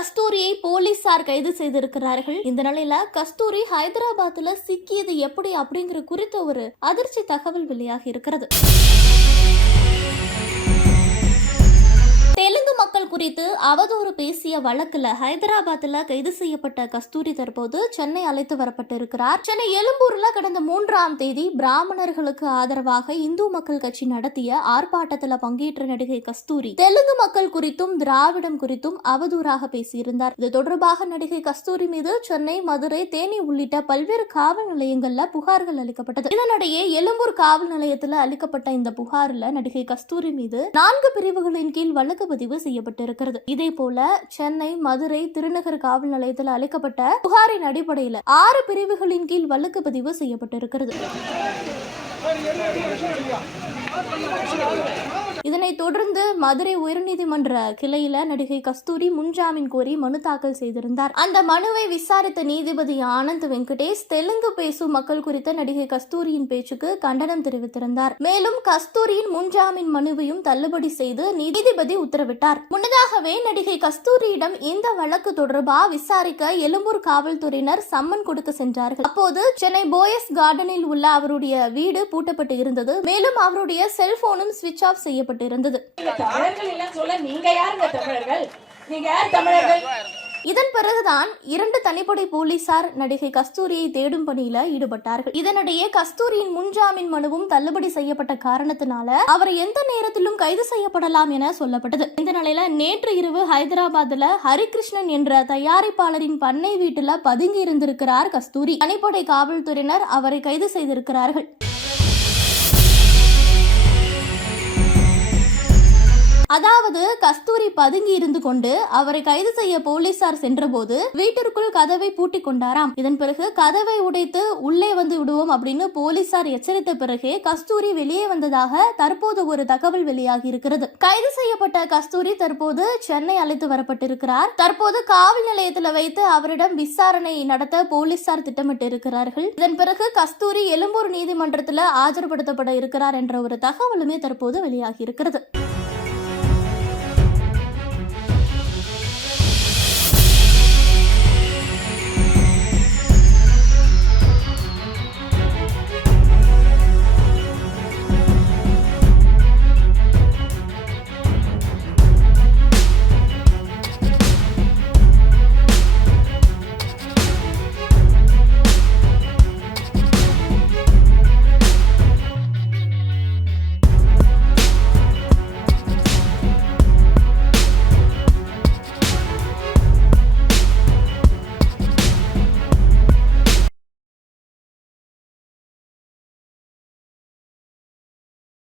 கஸ்தூரியை போலீசார் கைது செய்திருக்கிறார்கள். இந்த நிலையில கஸ்தூரி ஹைதராபாத்ல சிக்கியது எப்படி அப்படிங்கிற குறித்த ஒரு அதிர்ச்சி தகவல் வெளியாகி இருக்கிறது. தெலுங்கு மக்கள் குறித்து அவதூறு பேசிய வழக்குல ஹைதராபாத்ல கைது செய்யப்பட்ட கஸ்தூரி தற்போது சென்னை அழைத்து வரப்பட்டு இருக்கிறார். சென்னை எழும்பூர்ல கடந்த 3ஆம் தேதி பிராமணர்களுக்கு ஆதரவாக இந்து மக்கள் கட்சி நடத்திய ஆர்ப்பாட்டத்தில் பங்கேற்ற நடிகை கஸ்தூரி தெலுங்கு மக்கள் குறித்தும் திராவிடம் குறித்தும் அவதூறாக பேசியிருந்தார். இது தொடர்பாக நடிகை கஸ்தூரி மீது சென்னை, மதுரை, தேனி உள்ளிட்ட பல்வேறு காவல் நிலையங்கள்ல புகார்கள் அளிக்கப்பட்டது. இதனிடையே எழும்பூர் காவல் நிலையத்தில் அளிக்கப்பட்ட இந்த புகாரில் நடிகை கஸ்தூரி மீது 4 பிரிவுகளின் கீழ் வழக்கு பதிவு செய்யப்பட்டிருக்கிறது. இதே போல சென்னை, மதுரை, திருநகர் காவல் நிலையத்தில் அளிக்கப்பட்ட புகாரின் அடிப்படையில் 6 பிரிவுகளின் கீழ் வழக்கு பதிவு செய்யப்பட்டிருக்கிறது. இதனைத் தொடர்ந்து மதுரை உயர்நீதிமன்ற கிளையில நடிகை கஸ்தூரி முன்ஜாமீன் கோரி மனு தாக்கல் செய்திருந்தார். அந்த மனுவை விசாரித்த நீதிபதி ஆனந்த் வெங்கடேஷ் தெலுங்கு பேசும் மக்கள் குறித்த நடிகை கஸ்தூரியின் பேச்சுக்கு கண்டனம் தெரிவித்திருந்தார். மேலும் கஸ்தூரியின் முன்ஜாமீன் மனுவையும் தள்ளுபடி செய்து நீதிபதி உத்தரவிட்டார். முன்னதாகவே நடிகை கஸ்தூரியிடம் இந்த வழக்கு தொடர்பாக விசாரிக்க எழும்பூர் காவல்துறையினர் சம்மன் கொடுக்க சென்றார்கள். அப்போது சென்னை போயஸ் கார்டனில் உள்ள அவருடைய வீடு பூட்டப்பட்டு இருந்தது. மேலும் அவருடைய செல்போனும் ஸ்விட்ச் ஆஃப் செய்யப்பட்டிருந்தது. இதன் பிறகுதான் 2 தனிப்படை போலீசார் நடிகை கஸ்தூரியை தேடும் பணியில ஈடுபட்டார்கள். இதனிடையே கஸ்தூரியின் முன்ஜாமீன் மனுவும் தள்ளுபடி செய்யப்பட்ட காரணத்தினால அவர் எந்த நேரத்திலும் கைது செய்யப்படலாம் என சொல்லப்பட்டது. இந்த நிலையில நேற்று இரவு ஹைதராபாத்ல ஹரிகிருஷ்ணன் என்ற தயாரிப்பாளரின் பண்ணை வீட்டுல பதுங்கி இருந்திருக்கிறார் கஸ்தூரி. தனிப்படை காவல்துறையினர் அவரை கைது செய்திருக்கிறார்கள். அதாவது கஸ்தூரி பதுங்கி இருந்து கொண்டு அவரை கைது செய்ய போலீசார் சென்றபோது வீட்டிற்குள் கதவை பூட்டிக் கொண்டாராம். இதன் பிறகு கதவை உடைத்து உள்ளே வந்து விடுவோம் அப்படின்னு போலீசார் எச்சரித்த பிறகே கஸ்தூரி வெளியே வந்ததாக தற்போது ஒரு தகவல் வெளியாகி இருக்கிறது. கைது செய்யப்பட்ட கஸ்தூரி தற்போது சென்னை அழைத்து வரப்பட்டிருக்கிறார். தற்போது காவல் நிலையத்தில் வைத்து அவரிடம் விசாரணை நடத்த போலீசார் திட்டமிட்டு இருக்கிறார்கள். இதன் பிறகு கஸ்தூரி எழும்பூர் நீதிமன்றத்தில் ஆஜர்படுத்தப்பட இருக்கிறார் என்ற ஒரு தகவலுமே தற்போது வெளியாகி இருக்கிறது.